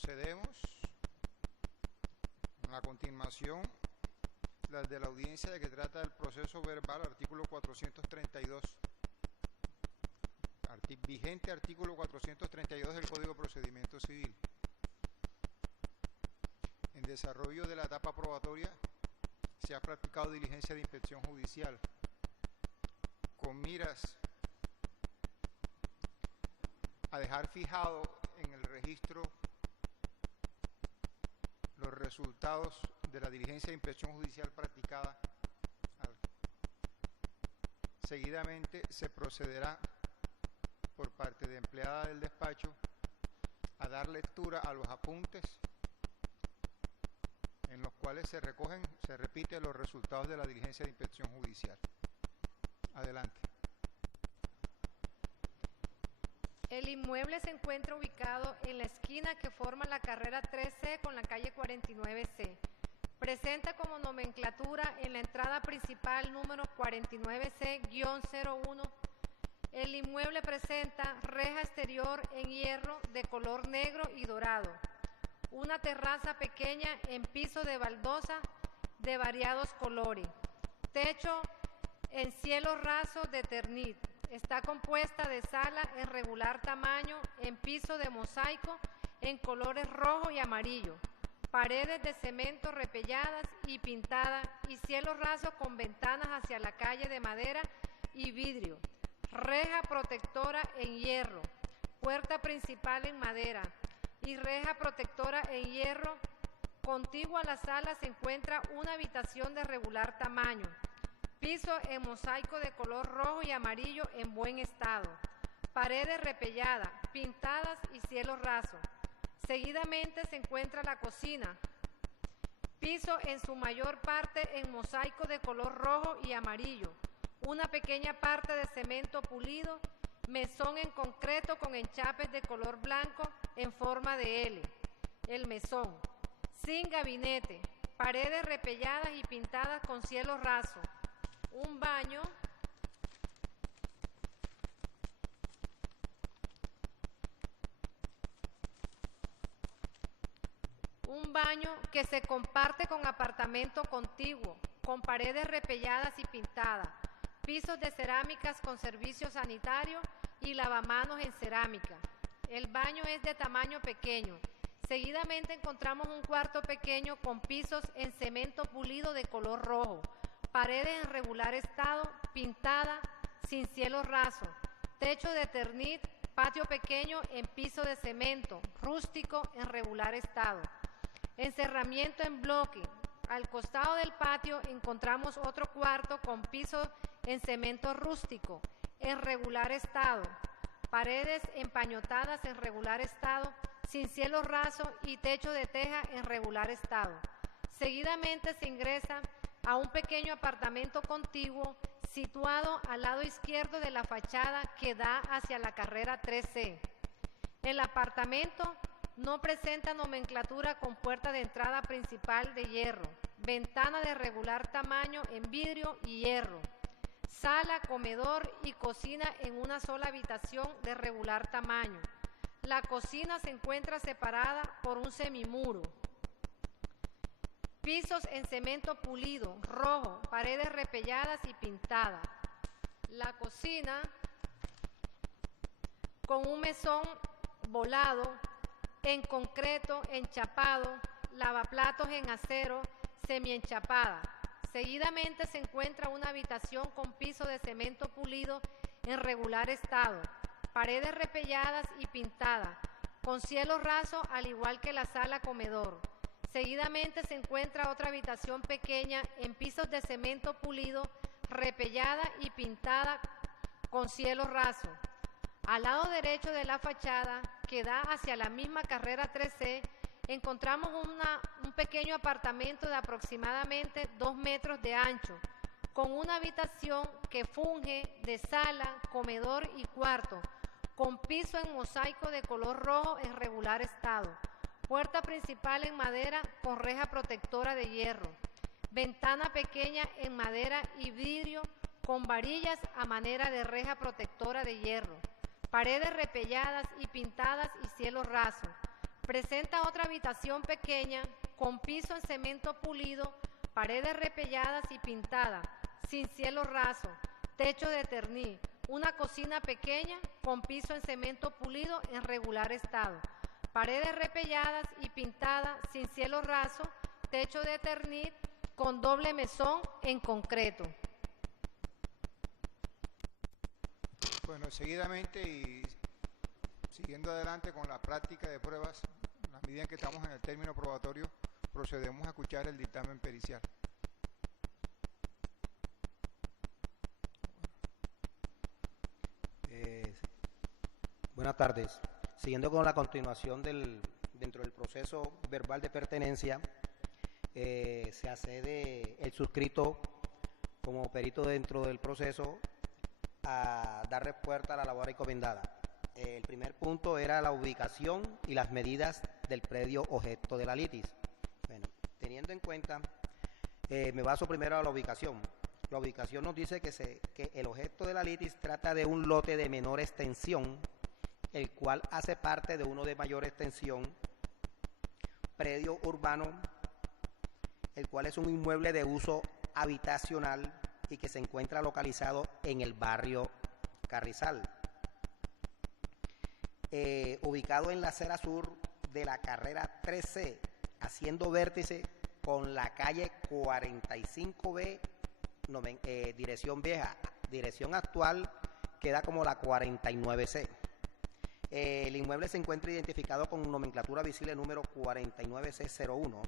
Procedemos a la continuación las de la audiencia de que trata del proceso verbal, artículo 432, vigente artículo 432 del Código de Procedimiento Civil. En desarrollo de la etapa probatoria se ha practicado diligencia de inspección judicial con miras a dejar fijado en el registro los resultados de la diligencia de inspección judicial practicada. Seguidamente se procederá por parte de empleada del despacho a dar lectura a los apuntes en los cuales se repiten los resultados de la diligencia de inspección judicial. Adelante. El inmueble se encuentra ubicado en la esquina que forma la carrera 3C con la calle 49C. Presenta como nomenclatura en la entrada principal número 49C-01. El inmueble presenta reja exterior en hierro de color negro y dorado, una terraza pequeña en piso de baldosa de variados colores, techo en cielo raso de ternit. Está compuesta de sala en regular tamaño, en piso de mosaico, en colores rojo y amarillo, paredes de cemento repelladas y pintadas y cielo raso con ventanas hacia la calle de madera y vidrio, reja protectora en hierro, puerta principal en madera y reja protectora en hierro. Contigua a la sala se encuentra una habitación de regular tamaño, piso en mosaico de color rojo y amarillo en buen estado, paredes repelladas, pintadas y cielo raso. Seguidamente se encuentra la cocina, piso en su mayor parte en mosaico de color rojo y amarillo, una pequeña parte de cemento pulido, mesón en concreto con enchapes de color blanco en forma de L, el mesón, sin gabinete, paredes repelladas y pintadas con cielo raso. Un baño que se comparte con apartamento contiguo, con paredes repelladas y pintadas, pisos de cerámicas con servicio sanitario y lavamanos en cerámica. El baño es de tamaño pequeño. Seguidamente encontramos un cuarto pequeño con pisos en cemento pulido de color rojo, paredes en regular estado, pintada, sin cielo raso, techo de ternit, patio pequeño en piso de cemento, rústico en regular estado, encerramiento en bloque. Al costado del patio encontramos otro cuarto con piso en cemento rústico, en regular estado, paredes empañotadas en regular estado, sin cielo raso y techo de teja en regular estado. Seguidamente se ingresa a un pequeño apartamento contiguo situado al lado izquierdo de la fachada que da hacia la carrera 3C. El apartamento no presenta nomenclatura con puerta de entrada principal de hierro, ventana de regular tamaño en vidrio y hierro, sala, comedor y cocina en una sola habitación de regular tamaño. La cocina se encuentra separada por un semimuro. Pisos en cemento pulido, rojo, paredes repelladas y pintadas. La cocina con un mesón volado, en concreto, enchapado, lavaplatos en acero, semienchapada. Seguidamente se encuentra una habitación con piso de cemento pulido en regular estado, paredes repelladas y pintadas, con cielo raso al igual que la sala comedor. Seguidamente se encuentra otra habitación pequeña en pisos de cemento pulido, repellada y pintada con cielo raso. Al lado derecho de la fachada, que da hacia la misma carrera 3C, encontramos un pequeño apartamento de aproximadamente 2 metros de ancho, con una habitación que funge de sala, comedor y cuarto, con piso en mosaico de color rojo en regular estado, puerta principal en madera con reja protectora de hierro, ventana pequeña en madera y vidrio con varillas a manera de reja protectora de hierro, paredes repelladas y pintadas y cielo raso, Presenta otra habitación pequeña con piso en cemento pulido, paredes repelladas y pintadas, sin cielo raso, techo de terní, una cocina pequeña con piso en cemento pulido en regular estado, paredes repelladas y pintadas, sin cielo raso, techo de terní con doble mesón en concreto. Bueno, seguidamente y siguiendo adelante con la práctica de pruebas, a la medida en que estamos en el término probatorio, procedemos a escuchar el dictamen pericial. Buenas tardes. Siguiendo con la continuación dentro del proceso verbal de pertenencia, se accede el suscrito como perito dentro del proceso a dar respuesta a la labor encomendada. El primer punto era la ubicación y las medidas del predio objeto de la litis. Bueno, teniendo en cuenta, me baso primero a la ubicación. La ubicación nos dice que el objeto de la litis trata de un lote de menor extensión, el cual hace parte de uno de mayor extensión, predio urbano, el cual es un inmueble de uso habitacional y que se encuentra localizado en el barrio Carrizal, ubicado en la acera sur de la carrera 3C, haciendo vértice con la calle 45B, dirección vieja. Dirección actual queda como la 49C. El inmueble se encuentra identificado con nomenclatura visible número 49C01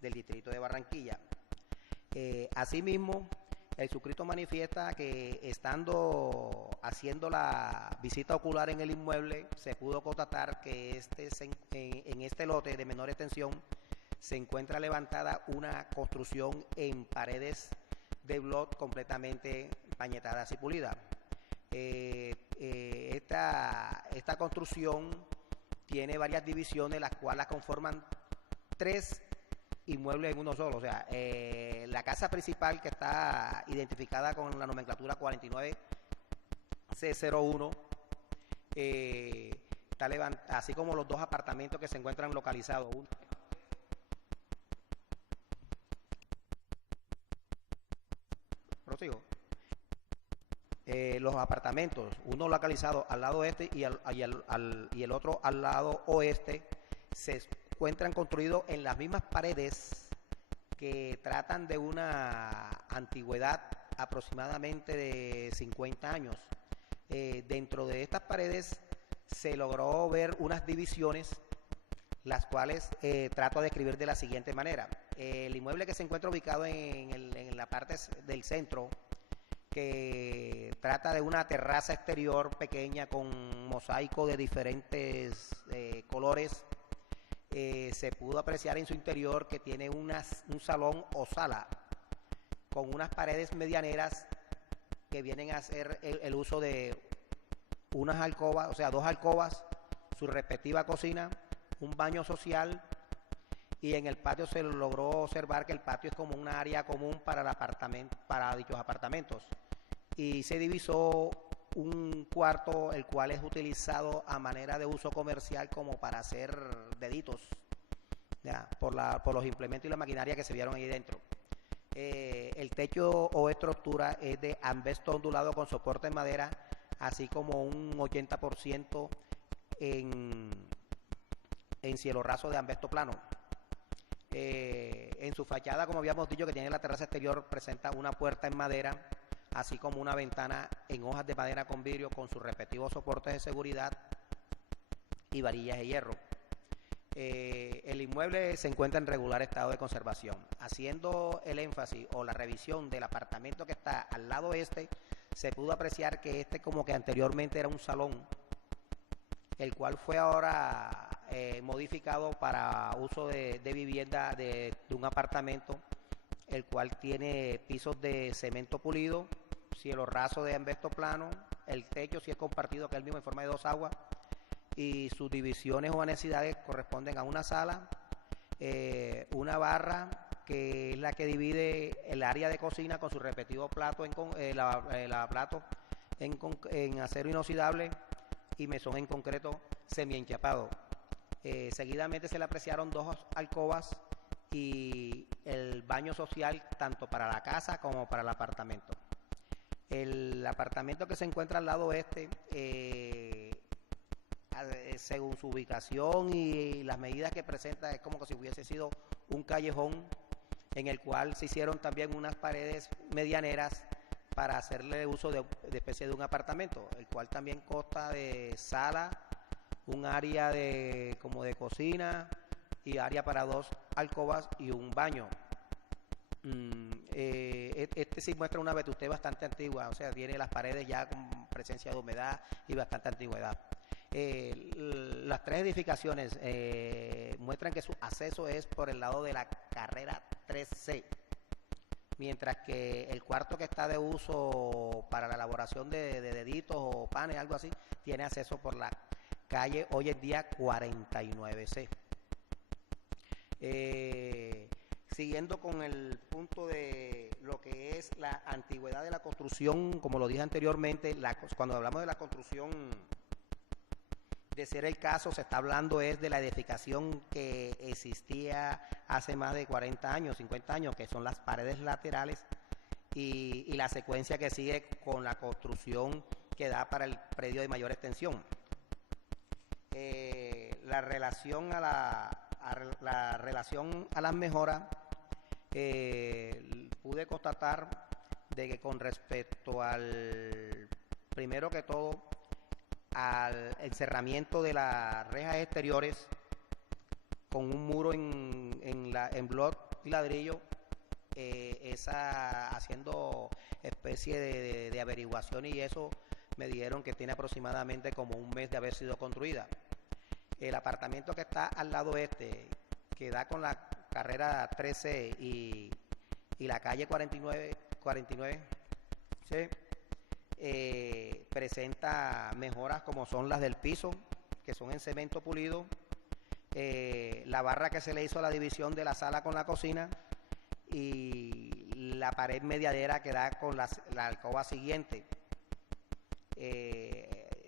del distrito de Barranquilla. Asimismo, el suscrito manifiesta que estando haciendo la visita ocular en el inmueble, se pudo constatar que en este lote de menor extensión se encuentra levantada una construcción en paredes de bloc completamente pañetadas y pulidas. Esta construcción tiene varias divisiones, las cuales conforman 3 inmuebles en uno solo. O sea, la casa principal, que está identificada con la nomenclatura 49C01, está así como los 2 apartamentos que se encuentran localizados. Prosigo. Los apartamentos, uno localizado al lado este y el otro al lado oeste, se encuentran construidos en las mismas paredes, que tratan de una antigüedad aproximadamente de 50 años. Dentro de estas paredes se logró ver unas divisiones, las cuales trato de describir de la siguiente manera. El inmueble que se encuentra ubicado en la parte del centro, que trata de una terraza exterior pequeña con mosaico de diferentes colores, se pudo apreciar en su interior que tiene un salón o sala con unas paredes medianeras que vienen a hacer el uso de unas alcobas, o sea, 2 alcobas, su respectiva cocina, un baño social, y en el patio se logró observar que el patio es como una área común para dichos apartamentos, y se divisó un cuarto, el cual es utilizado a manera de uso comercial como para hacer deditos, ya, por los implementos y la maquinaria que se vieron ahí dentro. El techo o estructura es de asbesto ondulado con soporte en madera, así como un 80% en cielo raso de asbesto plano. En su fachada, como habíamos dicho, que tiene la terraza exterior, presenta una puerta en madera, así como una ventana en hojas de madera con vidrio con sus respectivos soportes de seguridad y varillas de hierro. El inmueble se encuentra en regular estado de conservación. Haciendo el énfasis o la revisión del apartamento que está al lado este, se pudo apreciar que como que anteriormente era un salón, el cual fue ahora modificado para uso de vivienda de un apartamento, el cual tiene pisos de cemento pulido, cielo raso de asbesto plano, el techo si es compartido, que es el mismo en forma de 2 aguas, y sus divisiones o necesidades corresponden a una sala, una barra, que es la que divide el área de cocina con su respectivo plato plato en acero inoxidable y mesón en concreto semienchapado. Seguidamente se le apreciaron 2 alcobas y el baño social tanto para la casa como para el apartamento. El apartamento que se encuentra al lado oeste, según su ubicación y las medidas que presenta, es como que si hubiese sido un callejón en el cual se hicieron también unas paredes medianeras para hacerle uso de especie de un apartamento, el cual también consta de sala, un área como de cocina y área para 2 alcobas y un baño. Este sí muestra una vetuste bastante antigua, o sea, tiene las paredes ya con presencia de humedad y bastante antigüedad. Las 3 edificaciones muestran que su acceso es por el lado de la carrera 3C, mientras que el cuarto que está de uso para la elaboración de deditos o panes, algo así, tiene acceso por la calle hoy en día 49C. Siguiendo con el punto de lo que es la antigüedad de la construcción, como lo dije anteriormente, cuando hablamos de la construcción, de ser el caso, se está hablando es de la edificación que existía hace más de 40 años, 50 años, que son las paredes laterales y la secuencia que sigue con la construcción que da para el predio de mayor extensión. La relación a las mejoras, pude constatar de que con respecto al, primero que todo, al encerramiento de las rejas exteriores con un muro en bloc y ladrillo, haciendo especie de averiguación, y eso me dijeron que tiene aproximadamente como un mes de haber sido construida. El apartamento que está al lado este, que da con la carrera 13 y la calle 49, ¿sí? Presenta mejoras como son las del piso, que son en cemento pulido, la barra que se le hizo a la división de la sala con la cocina y la pared mediadera que da con la alcoba siguiente.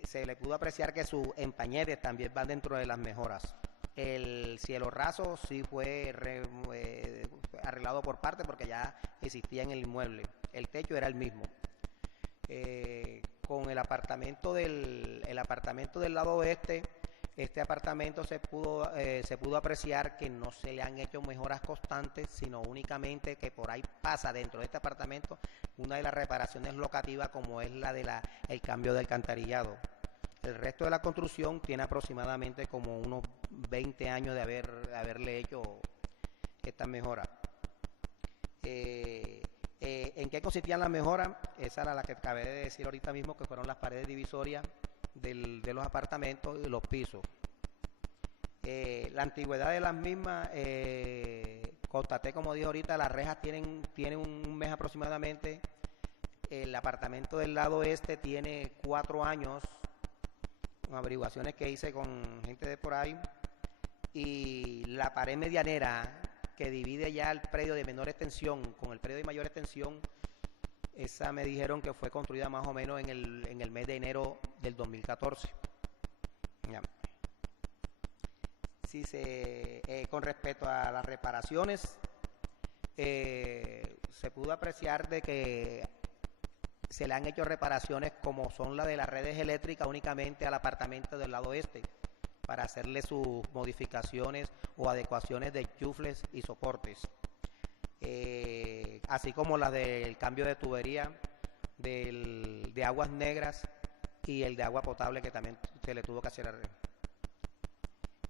Se le pudo apreciar que sus empañetes también van dentro de las mejoras. El cielo raso sí fue arreglado por parte porque ya existía en el inmueble. El techo era el mismo. Con el apartamento del lado oeste, este apartamento se pudo apreciar que no se le han hecho mejoras constantes, sino únicamente que por ahí pasa dentro de este apartamento una de las reparaciones locativas, como es la de el cambio de alcantarillado. El resto de la construcción tiene aproximadamente como unos 20 años de haberle hecho esta mejora. ¿En qué consistían las mejoras? Esa era la que acabé de decir ahorita mismo, que fueron las paredes divisorias de los apartamentos y los pisos. La antigüedad de las mismas, constaté, como dije ahorita, las rejas tienen un mes aproximadamente. El apartamento del lado este tiene 4 años, con averiguaciones que hice con gente de por ahí, y la pared medianera que divide ya el predio de menor extensión con el predio de mayor extensión, esa me dijeron que fue construida más o menos en el mes de enero del 2014. Ya. Con respecto a las reparaciones, se pudo apreciar de que se le han hecho reparaciones como son las de las redes eléctricas únicamente al apartamento del lado este, para hacerle sus modificaciones o adecuaciones de enchufles y soportes, así como las del cambio de tubería de aguas negras y el de agua potable, que también se le tuvo que hacer arreglo.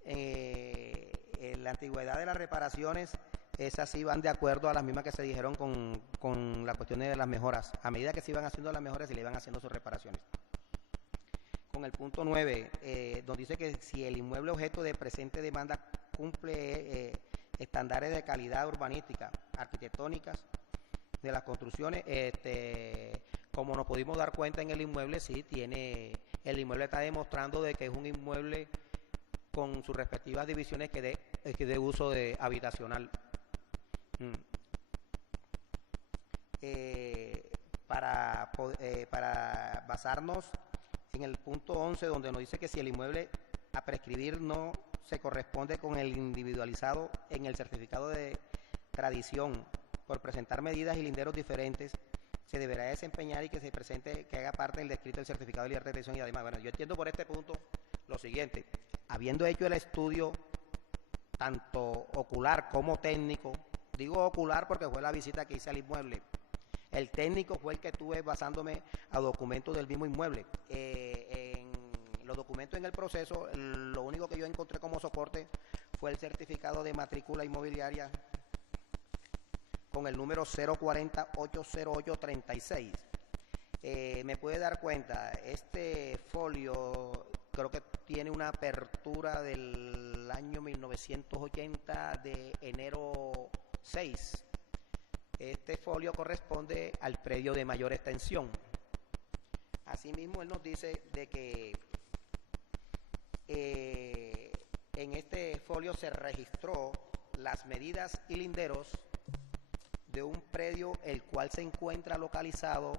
En la antigüedad de las reparaciones, esas sí van de acuerdo a las mismas que se dijeron con las cuestiones de las mejoras. A medida que se iban haciendo las mejoras, se le iban haciendo sus reparaciones. Con el punto 9, donde dice que si el inmueble objeto de presente demanda cumple estándares de calidad urbanística, arquitectónicas de las construcciones, como nos pudimos dar cuenta en el inmueble, sí el inmueble está demostrando de que es un inmueble con sus respectivas divisiones que de uso habitacional. Para basarnos en el punto 11, donde nos dice que si el inmueble a prescribir no se corresponde con el individualizado en el certificado de tradición. Por presentar medidas y linderos diferentes, se deberá desempeñar y que se presente, que haga parte del descrito del certificado de libertad de expresión y además. Bueno, yo entiendo por este punto lo siguiente: habiendo hecho el estudio tanto ocular como técnico, digo ocular porque fue la visita que hice al inmueble, el técnico fue el que tuve basándome a documentos del mismo inmueble. En los documentos en el proceso, lo único que yo encontré como soporte fue el certificado de matrícula inmobiliaria con el número 040-80836. Me puede dar cuenta, este folio creo que tiene una apertura del año 1980 de enero 6. Este folio corresponde al predio de mayor extensión. Asimismo, él nos dice de que en este folio se registró las medidas y linderos de un predio el cual se encuentra localizado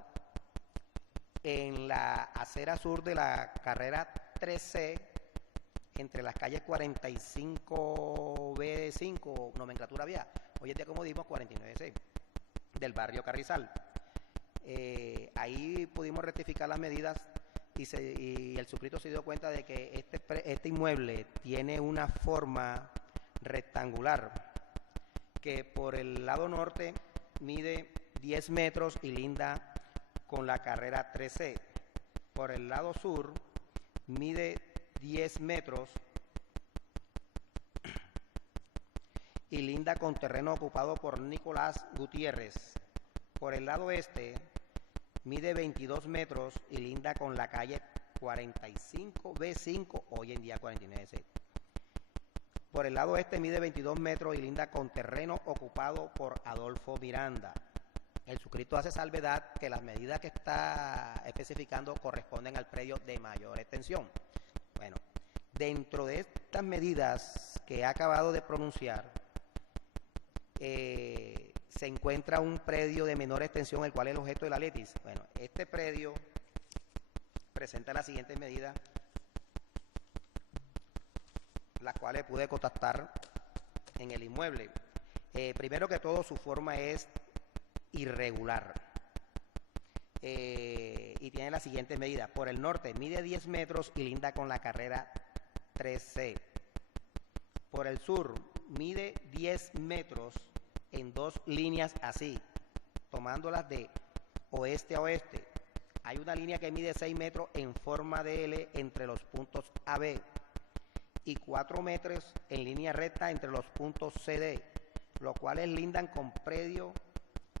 en la acera sur de la carrera 3C, entre las calles 45B5, nomenclatura vía, hoy en día como dimos 49C, del barrio Carrizal. Ahí pudimos rectificar las medidas y el suscrito se dio cuenta de que este inmueble tiene una forma rectangular que por el lado norte mide 10 metros y linda con la carrera 3C. Por el lado sur mide 10 metros y linda con terreno ocupado por Nicolás Gutiérrez. Por el lado este mide 22 metros y linda con la calle 45B5, hoy en día 49C. Por el lado este mide 22 metros y linda con terreno ocupado por Adolfo Miranda. El suscrito hace salvedad que las medidas que está especificando corresponden al predio de mayor extensión. Bueno, dentro de estas medidas que he acabado de pronunciar, se encuentra un predio de menor extensión, el cual es el objeto de la LETIS. Bueno, este predio presenta las siguientes medidas, las cuales pude contactar en el inmueble. Primero que todo, su forma es irregular y tiene las siguientes medidas. Por el norte mide 10 metros y linda con la carrera 3C. Por el sur mide 10 metros en dos líneas así, tomándolas de oeste a oeste. Hay una línea que mide 6 metros en forma de L entre los puntos AB y 4 metros en línea recta entre los puntos CD, los cuales lindan con predio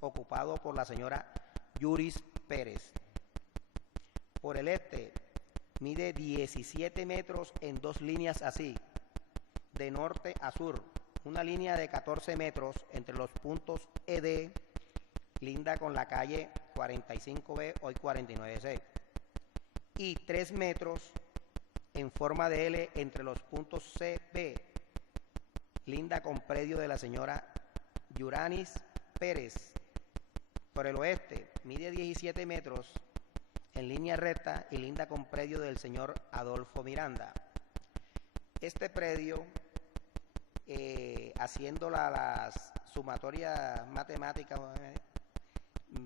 ocupado por la señora Yuris Pérez. Por el este mide 17 metros en dos líneas así, de norte a sur, una línea de 14 metros entre los puntos ED, linda con la calle 45B, hoy 49C, y 3 metros en forma de L entre los puntos CB, linda con predio de la señora Yuranis Pérez. Por el oeste mide 17 metros en línea recta y linda con predio del señor Adolfo Miranda. Este predio, haciendo las sumatorias matemáticas,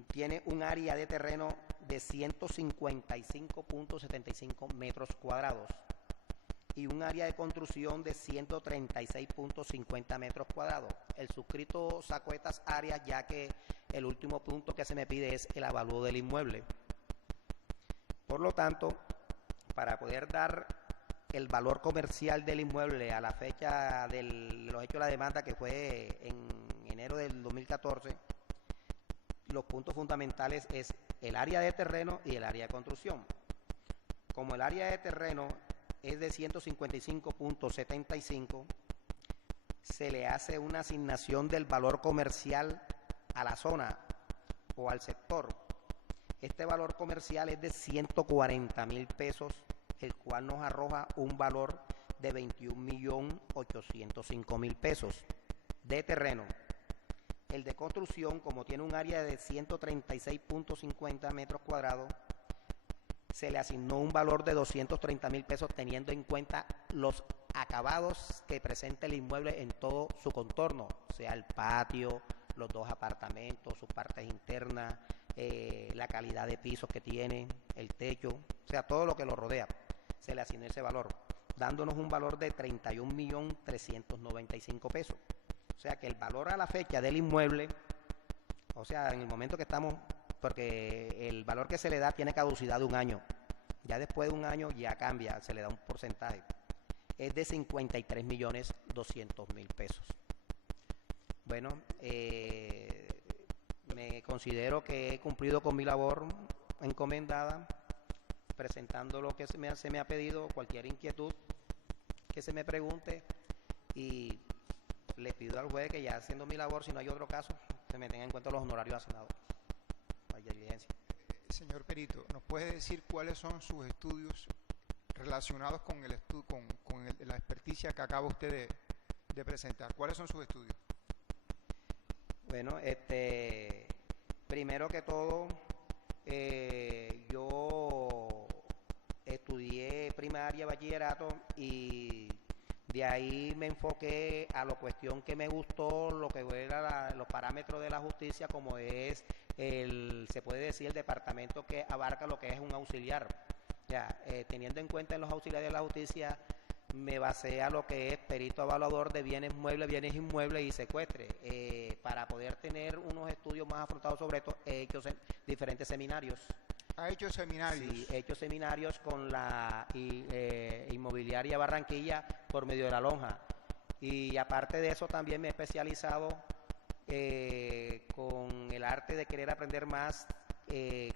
tiene un área de terreno de 155.75 metros cuadrados y un área de construcción de 136.50 metros cuadrados. El suscrito sacó estas áreas ya que el último punto que se me pide es el avalúo del inmueble. Por lo tanto, para poder dar el valor comercial del inmueble a la fecha de los hechos de la demanda, que fue en enero del 2014, los puntos fundamentales es el área de terreno y el área de construcción. Como el área de terreno es de 155.75, se le hace una asignación del valor comercial a la zona o al sector. Este valor comercial es de 140.000 pesos, el cual nos arroja un valor de 21.805.000 pesos de terreno. El de construcción, como tiene un área de 136.50 metros cuadrados, se le asignó un valor de 230.000 pesos teniendo en cuenta los acabados que presente el inmueble en todo su contorno, sea el patio, los dos apartamentos, sus partes internas, la calidad de pisos que tiene, el techo, o sea, todo lo que lo rodea. Se le asignó ese valor, dándonos un valor de 31.395.000 pesos. O sea que el valor a la fecha del inmueble, o sea, en el momento que estamos, porque el valor que se le da tiene caducidad de un año. Ya después de un año ya cambia, se le da un porcentaje. Es de 53.200.000 pesos. Bueno, me considero que he cumplido con mi labor encomendada, presentando lo que se me ha pedido, cualquier inquietud que se me pregunte, y le pido al juez que ya haciendo mi labor, si no hay otro caso, se me tenga en cuenta los honorarios asignados. Vaya diligencia. Señor perito, ¿nos puede decir cuáles son sus estudios relacionados con la experticia que acaba usted de presentar? ¿Cuáles son sus estudios? Bueno, primero que todo, yo estudié primaria, bachillerato, y de ahí me enfoqué a la cuestión que me gustó, lo que eran los parámetros de la justicia, como es se puede decir, el departamento que abarca lo que es un auxiliar. Ya, teniendo en cuenta en los auxiliares de la justicia, me basé a lo que es perito evaluador de bienes muebles, bienes inmuebles y secuestres, para poder tener unos estudios más afrontados sobre esto. He hecho diferentes seminarios. ¿Ha hecho seminarios? Sí, he hecho seminarios con la inmobiliaria Barranquilla por medio de la lonja. Y aparte de eso también me he especializado con el arte de querer aprender más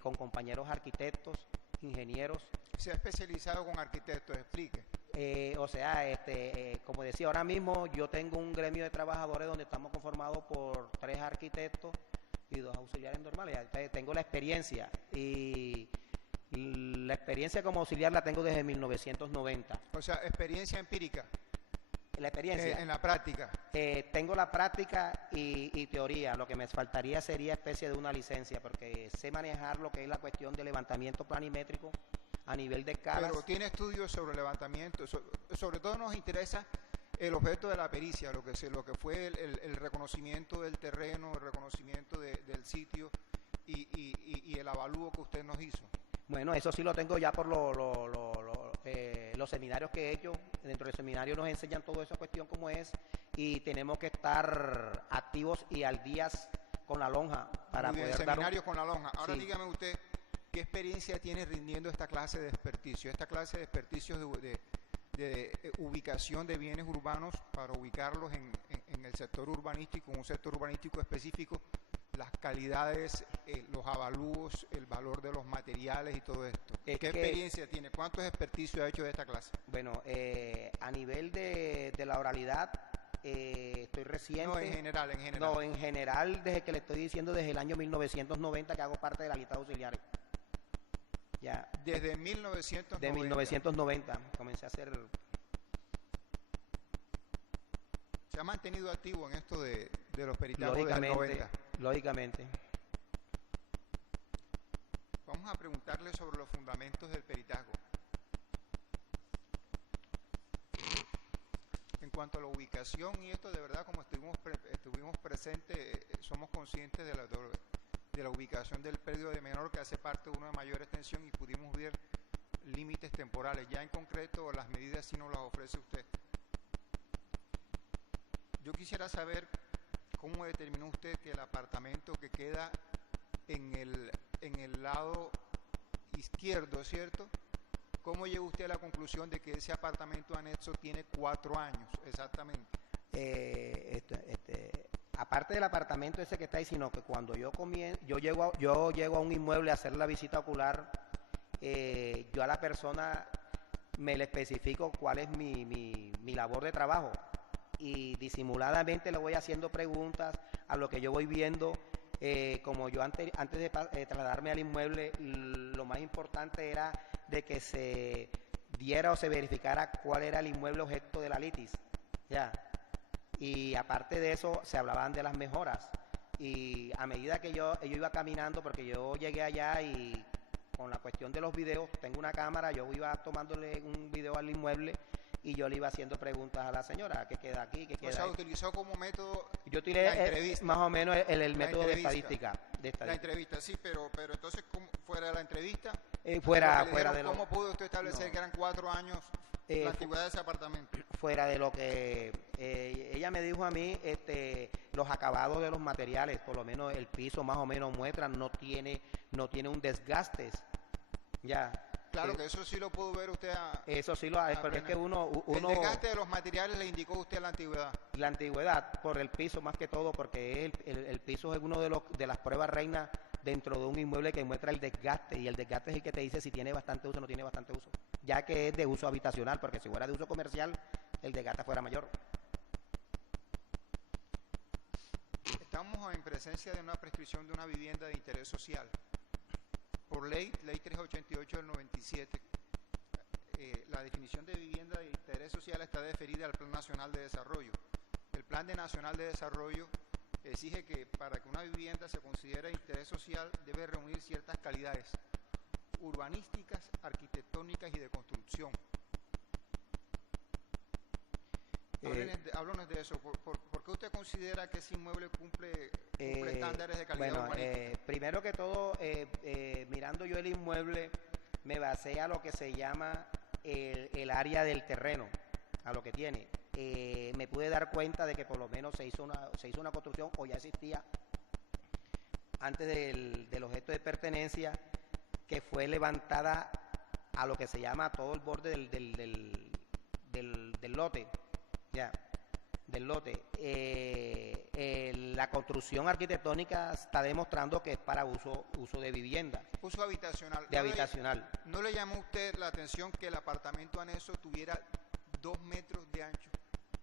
con compañeros arquitectos, ingenieros. ¿Se ha especializado con arquitectos? Explique. O sea, como decía, ahora mismo yo tengo un gremio de trabajadores donde estamos conformados por 3 arquitectos y 2 auxiliares normales. Ya tengo la experiencia, y la experiencia como auxiliar la tengo desde 1990. O sea, experiencia empírica. La experiencia. En la práctica. Tengo la práctica y teoría. Lo que me faltaría sería especie de una licencia, porque sé manejar lo que es la cuestión de levantamiento planimétrico a nivel de escalas. Pero tiene estudios sobre levantamiento. Sobre todo nos interesa el objeto de la pericia, lo que fue el reconocimiento del terreno, el reconocimiento del sitio y el avalúo que usted nos hizo. Bueno, eso sí lo tengo ya por los seminarios que he hecho. Dentro del seminario nos enseñan toda esa cuestión como es, y tenemos que estar activos y al día con la lonja para Muy bien, poder dar seminario con la lonja. Ahora sí. Dígame usted, ¿qué experiencia tiene rindiendo esta clase de experticio? Esta clase de experticios de ubicación de bienes urbanos para ubicarlos en el sector urbanístico, en un sector urbanístico específico, las calidades, los avalúos, el valor de los materiales y todo esto. ¿Qué experiencia tiene? ¿Cuántos experticios ha hecho de esta clase? Bueno, a nivel de la oralidad, estoy reciente. No, en general. No, en general, desde que le estoy diciendo, desde el año 1990 que hago parte de la lista de auxiliares. Ya. Desde 1990. De 1990 comencé a hacer. Se ha mantenido activo en esto de los peritazos desde el 90. Lógicamente. Vamos a preguntarle sobre los fundamentos del peritazgo. En cuanto a la ubicación y esto, de verdad, como estuvimos presentes, somos conscientes de la ubicación del predio de menor, que hace parte de una mayor extensión, y pudimos ver límites temporales. Ya en concreto, las medidas sí nos las ofrece usted. Yo quisiera saber cómo determinó usted que el apartamento que queda en el lado izquierdo, ¿cierto? ¿Cómo llegó usted a la conclusión de que ese apartamento anexo tiene 4 años exactamente? Aparte del apartamento ese que está ahí, sino que cuando yo llego a un inmueble a hacer la visita ocular, yo a la persona me le especifico cuál es mi labor de trabajo, y disimuladamente le voy haciendo preguntas a lo que yo voy viendo. Como yo antes de trasladarme al inmueble, lo más importante era de que se diera o se verificara cuál era el inmueble objeto de la litis, ya. Y aparte de eso se hablaban de las mejoras, y a medida que yo iba caminando, porque yo llegué allá y con la cuestión de los videos, tengo una cámara, yo iba tomándole un video al inmueble, y yo le iba haciendo preguntas a la señora, ¿qué queda aquí? ¿Qué O queda sea, ahí? utilizó como método Yo la tiré entrevista. más o menos el La método de entrevista. estadística. La entrevista, sí, pero entonces, fuera de la entrevista, Fuera, lo que le fuera dijeron, de lo, ¿cómo pudo usted establecer no. que eran 4 años la antigüedad de ese apartamento? Fuera de lo que ella me dijo a mí, los acabados de los materiales, por lo menos el piso más o menos muestra, no tiene un desgaste, ya. Claro que eso sí lo pudo ver usted Eso sí porque es que el desgaste de los materiales le indicó a usted la antigüedad. la antigüedad por el piso más que todo, porque el piso es uno de las pruebas reinas dentro de un inmueble que muestra el desgaste, y el desgaste es el que te dice si tiene bastante uso o no tiene bastante uso, ya que es de uso habitacional, porque si fuera de uso comercial el desgaste fuera mayor. Estamos en presencia de una prescripción de una vivienda de interés social. Por ley 388 del 97, la definición de vivienda de interés social está deferida al Plan Nacional de Desarrollo. El Plan Nacional de Desarrollo exige que para que una vivienda se considere de interés social debe reunir ciertas calidades urbanísticas, arquitectónicas y de construcción. Háblanos de eso. ¿Por qué usted considera que ese inmueble cumple estándares de calidad urbanística? Primero que todo, mirando yo el inmueble, me basé a lo que se llama el área del terreno, a lo que tiene. Me pude dar cuenta de que por lo menos se hizo una construcción, o ya existía antes del objeto de pertenencia, que fue levantada a lo que se llama todo el borde del lote. Ya, del lote. La construcción arquitectónica está demostrando que es para uso de vivienda. Uso habitacional. Habitacional. ¿No le llamó a usted la atención que el apartamento anexo tuviera 2 metros de ancho?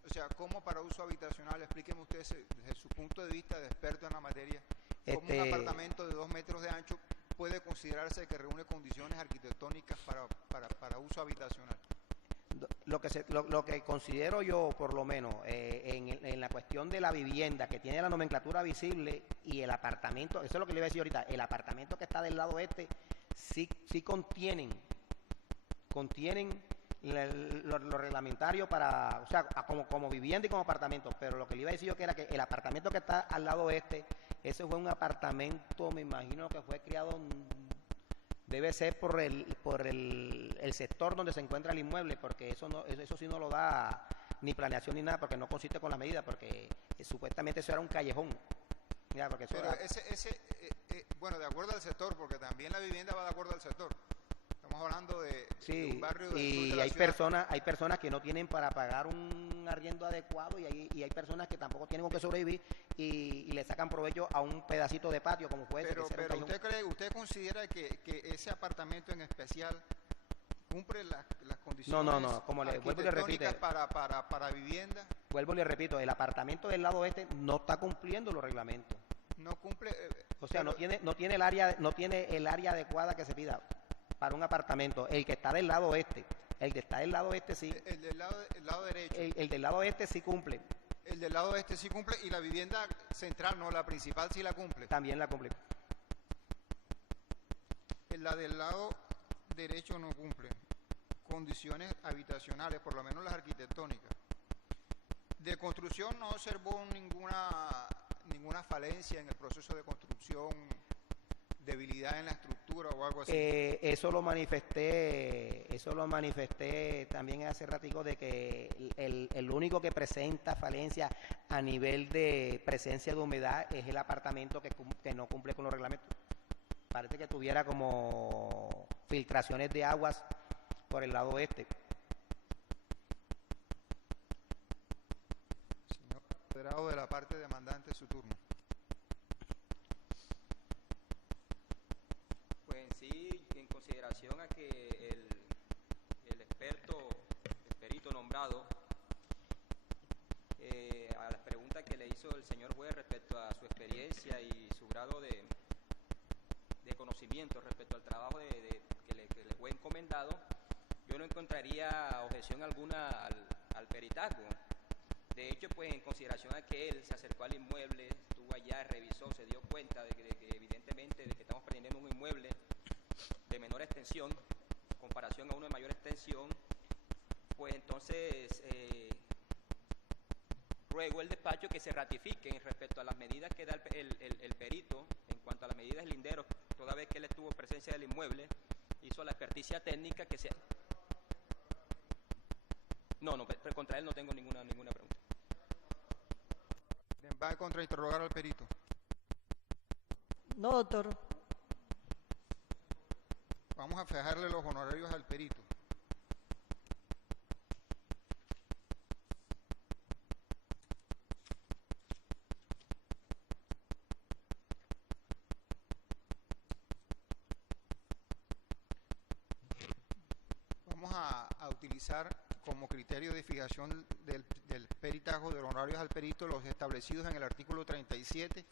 O sea, ¿cómo para uso habitacional? Explíqueme usted desde su punto de vista de experto en la materia, ¿cómo un apartamento de 2 metros de ancho puede considerarse que reúne condiciones arquitectónicas para uso habitacional? Lo que considero yo, por lo menos, en la cuestión de la vivienda, que tiene la nomenclatura visible, y el apartamento, eso es lo que le iba a decir ahorita, el apartamento que está del lado este, sí contienen lo reglamentario para, o sea, como vivienda y como apartamento, pero lo que le iba a decir yo que era que el apartamento que está al lado este, ese fue un apartamento, me imagino que fue creado debe ser por el sector donde se encuentra el inmueble, porque eso sí no lo da ni planeación ni nada, porque no consiste con las medidas, porque supuestamente eso era un callejón. Ya, porque eso pero bueno, de acuerdo al sector, porque también la vivienda va de acuerdo al sector. Estamos hablando de un barrio del sur de la ciudad. Hay personas que no tienen para pagar un arriendo adecuado, y hay personas que tampoco tienen con qué sobrevivir y le sacan provecho a un pedacito de patio como puede ser. Pero usted considera que ese apartamento en especial cumple las condiciones no, como le vuelvo y le repito, para vivienda. Vuelvo y le repito, el apartamento del lado oeste no está cumpliendo los reglamentos. No cumple. O sea, no tiene el área adecuada que se pida para un apartamento. El que está del lado oeste, sí. El del lado derecho. El del lado oeste sí cumple. El del lado este sí cumple, y la vivienda central, no, la principal sí la cumple. También la cumple. La del lado derecho no cumple condiciones habitacionales, por lo menos las arquitectónicas. De construcción no observó ninguna falencia en el proceso de construcción, debilidad en la estructura o algo así. Eso lo manifesté también hace ratico, de que el único que presenta falencia a nivel de presencia de humedad es el apartamento que no cumple con los reglamentos. Parece que tuviera como filtraciones de aguas por el lado oeste. Señor apoderado de la parte demandante, su turno. Pues en sí, en consideración a que el perito nombrado, a las preguntas que le hizo el señor juez respecto a su experiencia y su grado de conocimiento respecto al trabajo que le fue encomendado, yo no encontraría objeción alguna al peritazgo. De hecho, pues en consideración a que él se acercó al inmueble, estuvo allá, revisó, se dio cuenta de que evidentemente de que estamos pretendiendo un inmueble de menor extensión en comparación a uno de mayor extensión, pues entonces ruego el despacho que se ratifiquen respecto a las medidas que da el perito en cuanto a las medidas linderos, toda vez que él estuvo en presencia del inmueble, hizo la experticia técnica que se... No, contra él no tengo ninguna pregunta. ¿Va a contrainterrogar al perito? No, doctor. Vamos a fijarle los honorarios al perito. Vamos a utilizar como criterio de fijación del peritajo de los honorarios al perito los establecidos en el artículo 37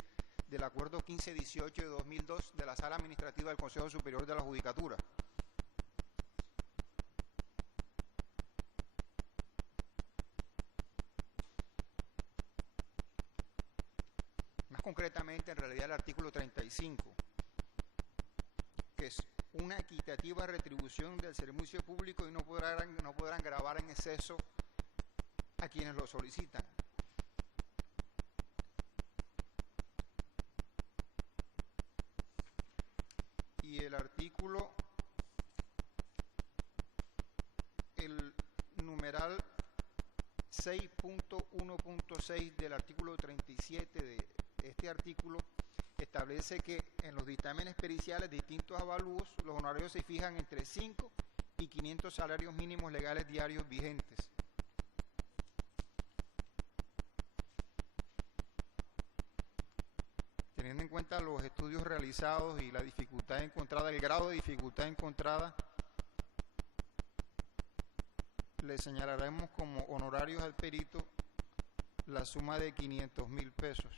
del Acuerdo 1518 de 2002 de la Sala Administrativa del Consejo Superior de la Judicatura. Más concretamente, en realidad, el artículo 35, que es una equitativa retribución del servicio público y no podrán gravar en exceso a quienes lo solicitan. Y el artículo, el numeral 6.1.6 del artículo 37 de este artículo establece que en los dictámenes periciales de distintos avalúos los honorarios se fijan entre 5 y 500 salarios mínimos legales diarios vigentes. Teniendo en cuenta los estudios realizados y la dificultad encontrada, el grado de dificultad encontrada, le señalaremos como honorarios al perito la suma de 500.000 pesos.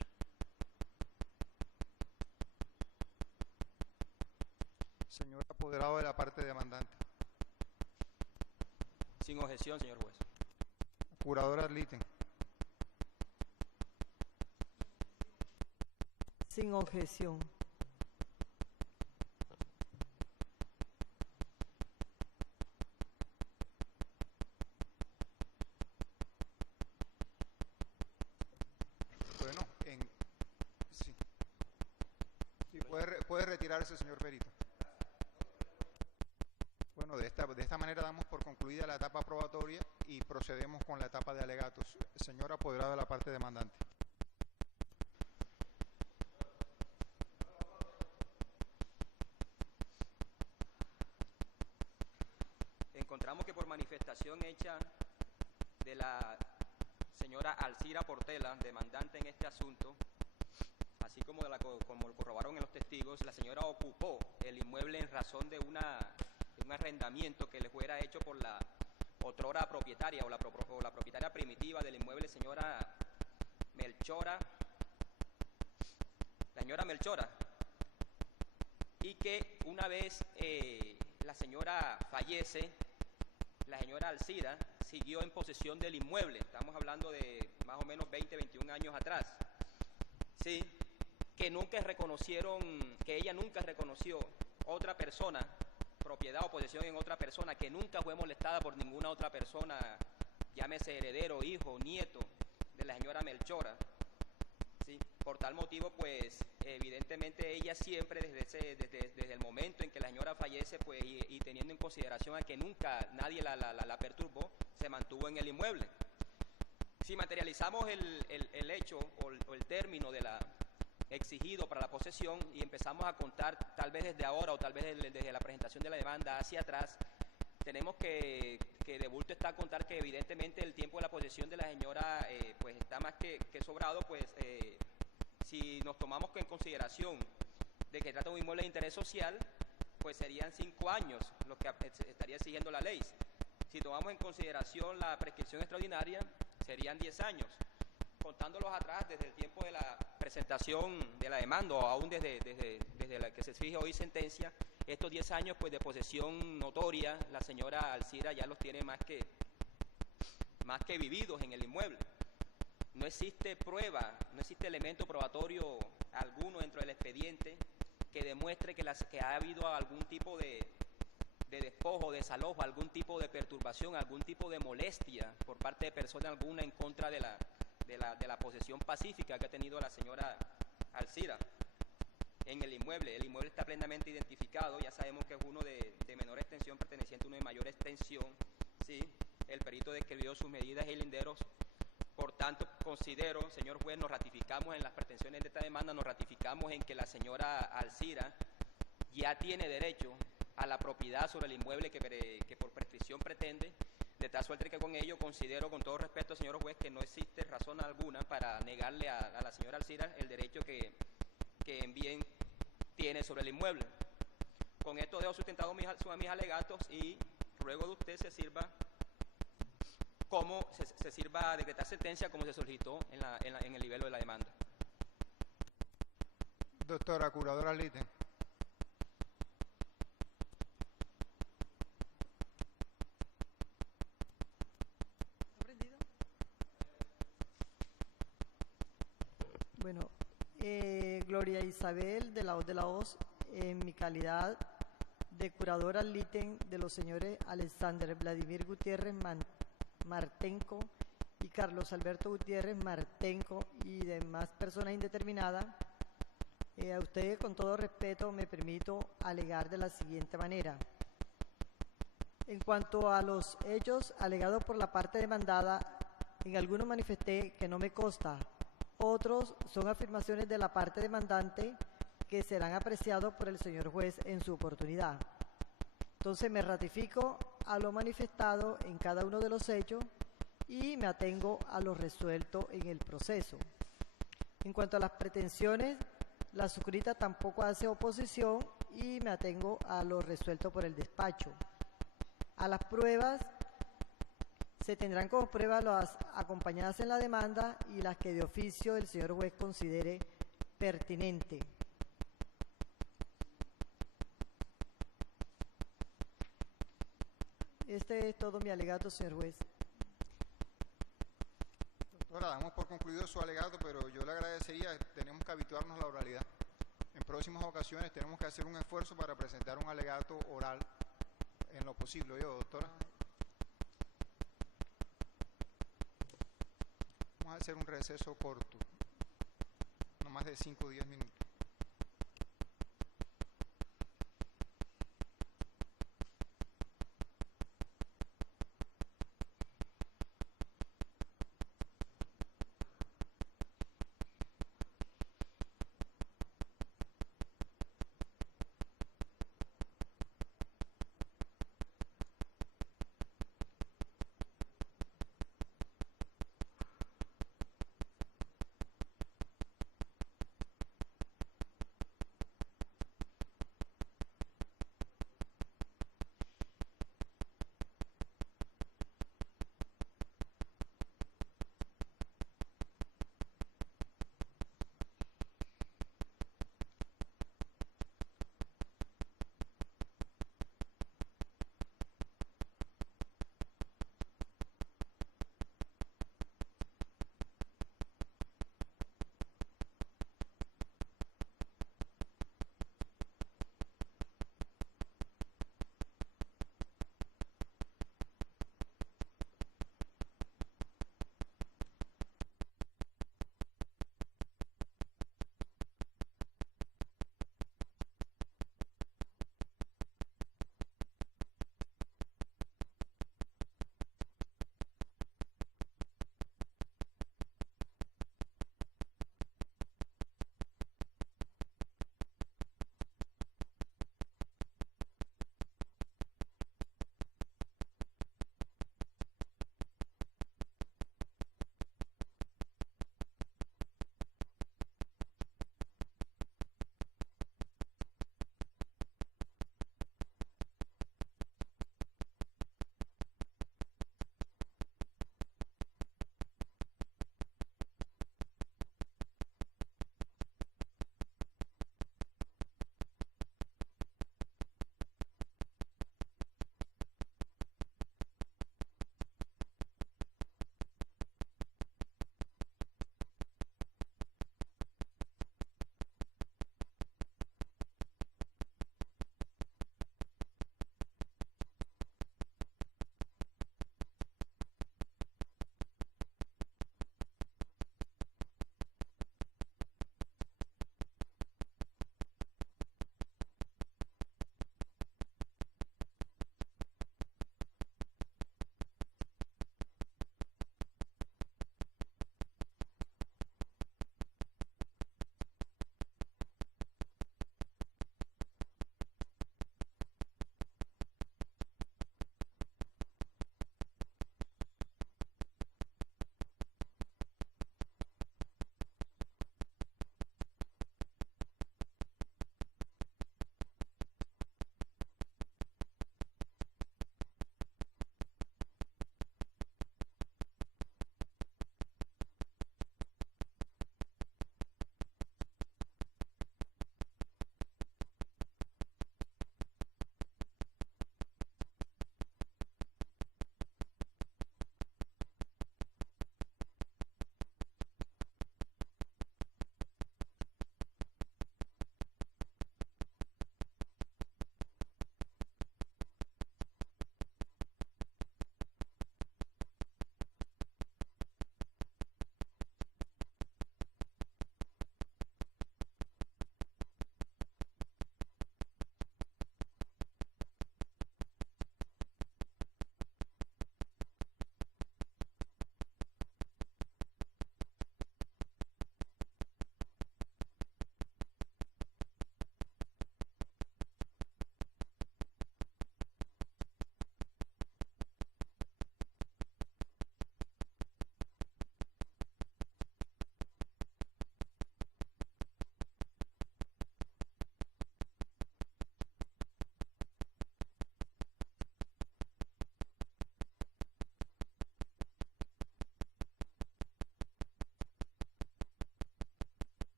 Señor apoderado de la parte demandante. Sin objeción, señor juez. Curadora Arliten. Sin objeción. Bueno, sí. Sí, puede retirarse, señor perito. Bueno, de esta manera damos por concluida la etapa probatoria y procedemos con la etapa de alegatos. Señor apoderado de la parte demandante. Encontramos que por manifestación hecha de la señora Alcira Portela, demandante en este asunto, así como como lo corroboraron en los testigos, la señora ocupó el inmueble en razón de un arrendamiento que le fuera hecho por la otrora propietaria o la propietaria primitiva del inmueble, señora Melchora, la señora Melchora, y que una vez la señora fallece, la señora Alcira siguió en posesión del inmueble. Estamos hablando de más o menos 20, 21 años atrás. Sí, que ella nunca reconoció otra persona, propiedad o posesión en otra persona, que nunca fue molestada por ninguna otra persona, llámese heredero, hijo, nieto de la señora Melchora. ¿Sí? Por tal motivo, pues, evidentemente ella siempre, desde el momento en que la señora fallece, pues, y teniendo en consideración a que nunca nadie la perturbó, se mantuvo en el inmueble. Si materializamos el hecho o el término de la exigido para la posesión y empezamos a contar tal vez desde ahora o tal vez desde la presentación de la demanda hacia atrás, tenemos que de bulto está a contar que evidentemente el tiempo de la posesión de la señora pues está más que sobrado, pues si nos tomamos en consideración de que trata de un inmueble de interés social, pues serían 5 años los que estaría exigiendo la ley. Si tomamos en consideración la prescripción extraordinaria, serían 10 años. Contándolos atrás desde el tiempo de la presentación de la demanda o aún desde la que se exige hoy sentencia, estos 10 años pues de posesión notoria, la señora Alcira ya los tiene más que vividos en el inmueble. No existe prueba, no existe elemento probatorio alguno dentro del expediente que demuestre que ha habido algún tipo de despojo, desalojo, algún tipo de perturbación, algún tipo de molestia por parte de persona alguna en contra de la posesión pacífica que ha tenido la señora Alcira en el inmueble. El inmueble está plenamente identificado, ya sabemos que es uno de menor extensión perteneciente a uno de mayor extensión, ¿sí? El perito describió sus medidas y linderos. Por tanto, considero, señor juez, nos ratificamos en las pretensiones de esta demanda, nos ratificamos en que la señora Alcira ya tiene derecho a la propiedad sobre el inmueble que por prescripción pretende, de tal suerte que con ello considero, con todo respeto, señor juez, que no existe razón alguna para negarle a la señora Alcira el derecho que en bien tiene sobre el inmueble. Con esto dejo sustentado mis alegatos y ruego de usted se sirva a decretar sentencia como se solicitó en el nivel de la demanda. Doctora Curadora Litten. Bueno, Gloria Isabel de la Voz de la Voz, en mi calidad de curadora Litten de los señores Alexander Vladimir Gutiérrez Martenko y Carlos Alberto Gutiérrez Martenko y demás personas indeterminadas, a ustedes con todo respeto me permito alegar de la siguiente manera. En cuanto a los hechos alegados por la parte demandada, en algunos manifesté que no me consta, otros son afirmaciones de la parte demandante que serán apreciados por el señor juez en su oportunidad. Entonces me ratifico a lo manifestado en cada uno de los hechos y me atengo a lo resuelto en el proceso. En cuanto a las pretensiones, la suscrita tampoco hace oposición y me atengo a lo resuelto por el despacho. A las pruebas, se tendrán como prueba las acompañadas en la demanda y las que de oficio el señor juez considere pertinente. Este es todo mi alegato, señor juez. Doctora, damos por concluido su alegato, pero yo le agradecería, tenemos que habituarnos a la oralidad. En próximas ocasiones tenemos que hacer un esfuerzo para presentar un alegato oral en lo posible. Yo, doctora. Vamos a hacer un receso corto, no más de 5 o 10 minutos.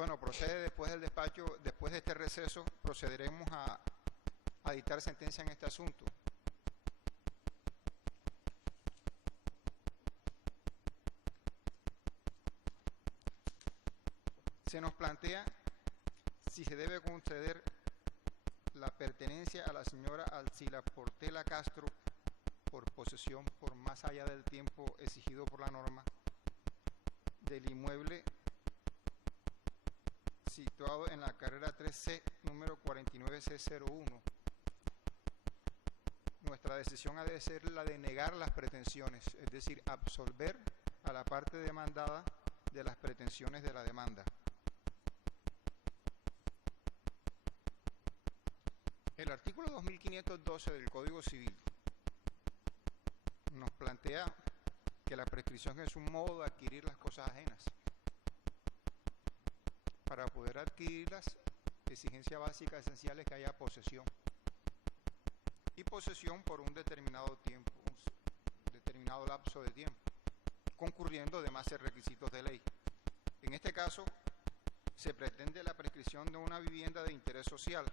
Bueno, procede después del despacho, después de este receso, procederemos a dictar sentencia en este asunto. Se nos plantea si se debe conceder la pertenencia a la señora Alcira Portela Castro por posesión por más allá del tiempo exigido por la norma del inmueble situado en la carrera 3C, número 49C01. Nuestra decisión ha de ser la de negar las pretensiones, es decir, absolver a la parte demandada de las pretensiones de la demanda. El artículo 2512 del Código Civil nos plantea que la prescripción es un modo de adquirir las cosas ajenas. Para poder adquirirlas, exigencia básica esencial es que haya posesión. Y posesión por un determinado tiempo, un determinado lapso de tiempo, concurriendo además requisitos de ley. En este caso, se pretende la prescripción de una vivienda de interés social.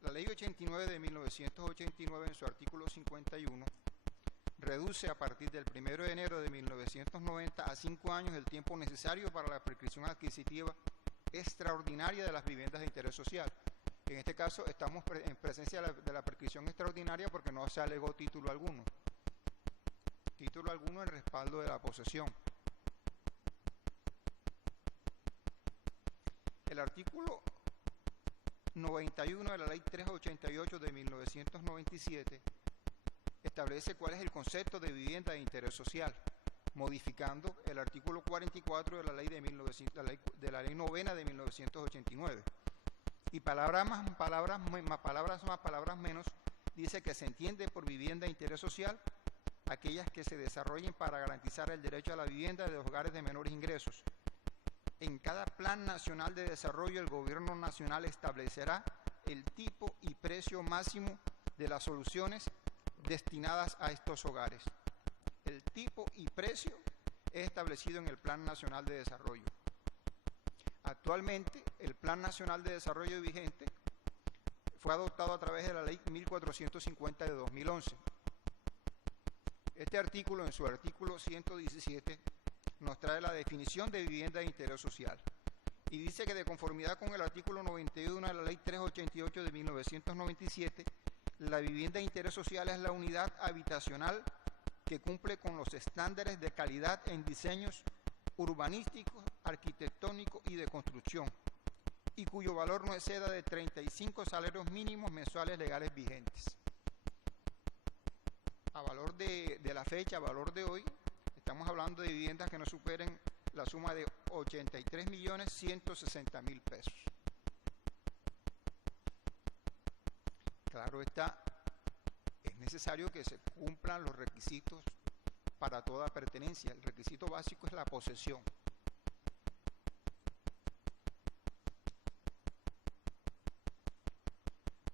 La Ley 89 de 1989, en su artículo 51, reduce a partir del 1 de enero de 1990 a 5 años el tiempo necesario para la prescripción adquisitiva extraordinaria de las viviendas de interés social. En este caso estamos en presencia de la prescripción extraordinaria porque no se alegó título alguno en respaldo de la posesión. El artículo 91 de la Ley 388 de 1997 establece cuál es el concepto de vivienda de interés social, modificando el artículo 44 de la Ley de la Ley Novena de 1989. Y palabras más, palabras menos, dice que se entiende por vivienda de interés social aquellas que se desarrollen para garantizar el derecho a la vivienda de los hogares de menores ingresos. En cada Plan Nacional de Desarrollo, el Gobierno Nacional establecerá el tipo y precio máximo de las soluciones destinadas a estos hogares. El tipo y precio es establecido en el Plan Nacional de Desarrollo. Actualmente, el Plan Nacional de Desarrollo vigente fue adoptado a través de la Ley 1450 de 2011. Este artículo, en su artículo 117, nos trae la definición de vivienda de interés social y dice que de conformidad con el artículo 91 de la Ley 388 de 1997, la vivienda de interés social es la unidad habitacional que cumple con los estándares de calidad en diseños urbanísticos, arquitectónicos y de construcción, y cuyo valor no exceda de 35 salarios mínimos mensuales legales vigentes. A valor de la fecha, a valor de hoy, estamos hablando de viviendas que no superen la suma de 83.160.000 pesos. Claro está, es necesario que se cumplan los requisitos para toda pertenencia. El requisito básico es la posesión.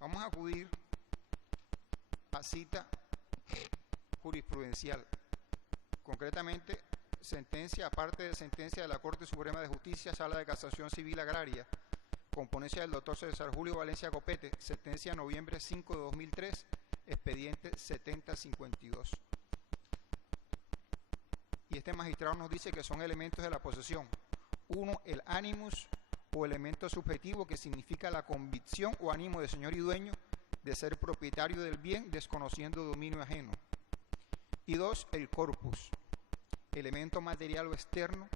Vamos a acudir a cita jurisprudencial, concretamente sentencia, aparte de sentencia de la Corte Suprema de Justicia, Sala de Casación Civil Agraria, con ponencia del doctor César Julio Valencia Copete, sentencia noviembre 5 de 2003, expediente 7052. Y este magistrado nos dice que son elementos de la posesión. 1, el animus o elemento subjetivo, que significa la convicción o ánimo de señor y dueño de ser propietario del bien desconociendo dominio ajeno. Y 2, el corpus, elemento material o externo,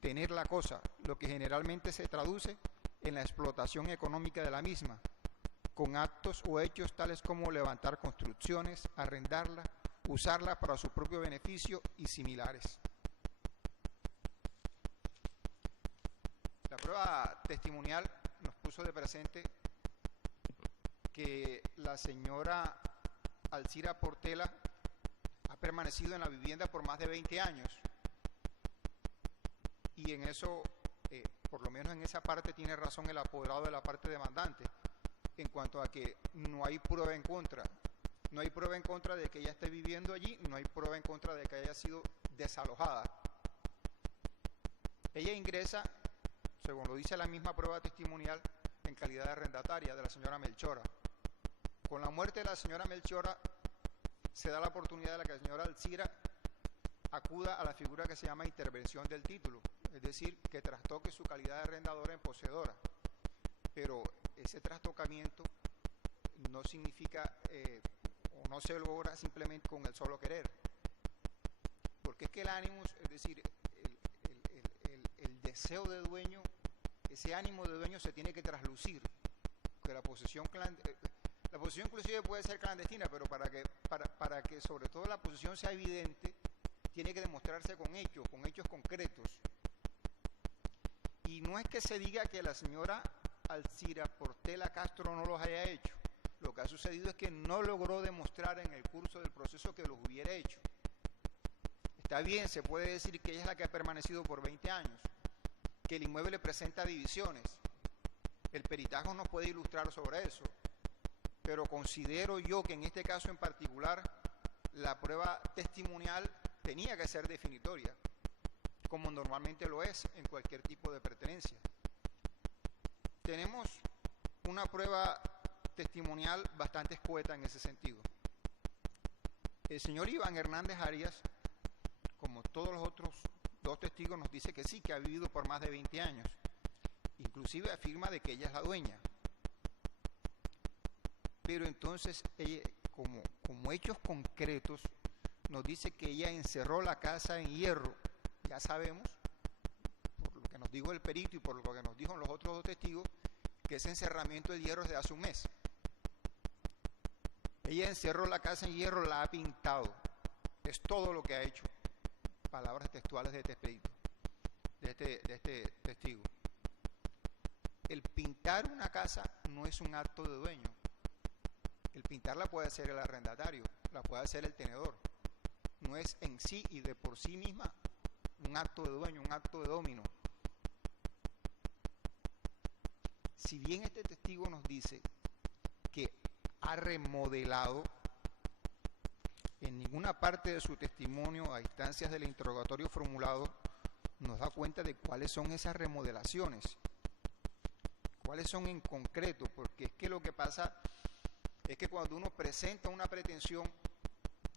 tener la cosa, lo que generalmente se traduce en la explotación económica de la misma, con actos o hechos tales como levantar construcciones, arrendarla, usarla para su propio beneficio y similares. La prueba testimonial nos puso de presente que la señora Alcira Portela ha permanecido en la vivienda por más de 20 años y en eso, por lo menos en esa parte, tiene razón el apoderado de la parte demandante, en cuanto a que no hay prueba en contra. No hay prueba en contra de que ella esté viviendo allí, no hay prueba en contra de que haya sido desalojada. Ella ingresa, según lo dice la misma prueba testimonial, en calidad de arrendataria de la señora Melchora. Con la muerte de la señora Melchora se da la oportunidad de que la señora Alcira acuda a la figura que se llama intervención del título, es decir, que trastoque su calidad de arrendadora en poseedora. Pero ese trastocamiento no significa o no se logra simplemente con el solo querer, porque es que el ánimo, es decir, el deseo de dueño, ese ánimo de dueño se tiene que traslucir, que la posesión inclusive puede ser clandestina, pero para que sobre todo la posesión sea evidente, tiene que demostrarse con hechos concretos. Y no es que se diga que la señora Alcira Portela Castro no los haya hecho. Lo que ha sucedido es que no logró demostrar en el curso del proceso que los hubiera hecho. Está bien, se puede decir que ella es la que ha permanecido por 20 años, que el inmueble presenta divisiones. El peritaje nos puede ilustrar sobre eso, pero considero yo que en este caso en particular la prueba testimonial tenía que ser definitoria, como normalmente lo es en cualquier tipo de pertenencia. Tenemos una prueba testimonial bastante escueta en ese sentido. El señor Iván Hernández Arias, como todos los otros dos testigos, nos dice que sí, que ha vivido por más de 20 años. Inclusive afirma de que ella es la dueña. Pero entonces, ella, como hechos concretos, nos dice que ella encerró la casa en hierro. Ya sabemos, por lo que nos dijo el perito y por lo que nos dijo los otros dos testigos, que ese encerramiento de hierro es de hace un mes. Ella encerró la casa en hierro, la ha pintado. Es todo lo que ha hecho. Palabras textuales de este perito, de este testigo. El pintar una casa no es un acto de dueño. El pintarla puede hacer el arrendatario, la puede hacer el tenedor. No es en sí y de por sí misma un acto de dueño, un acto de dominio. Si bien este testigo nos dice que ha remodelado, en ninguna parte de su testimonio, a instancias del interrogatorio formulado, nos da cuenta de cuáles son esas remodelaciones, cuáles son en concreto, porque es que lo que pasa es que cuando uno presenta una pretensión,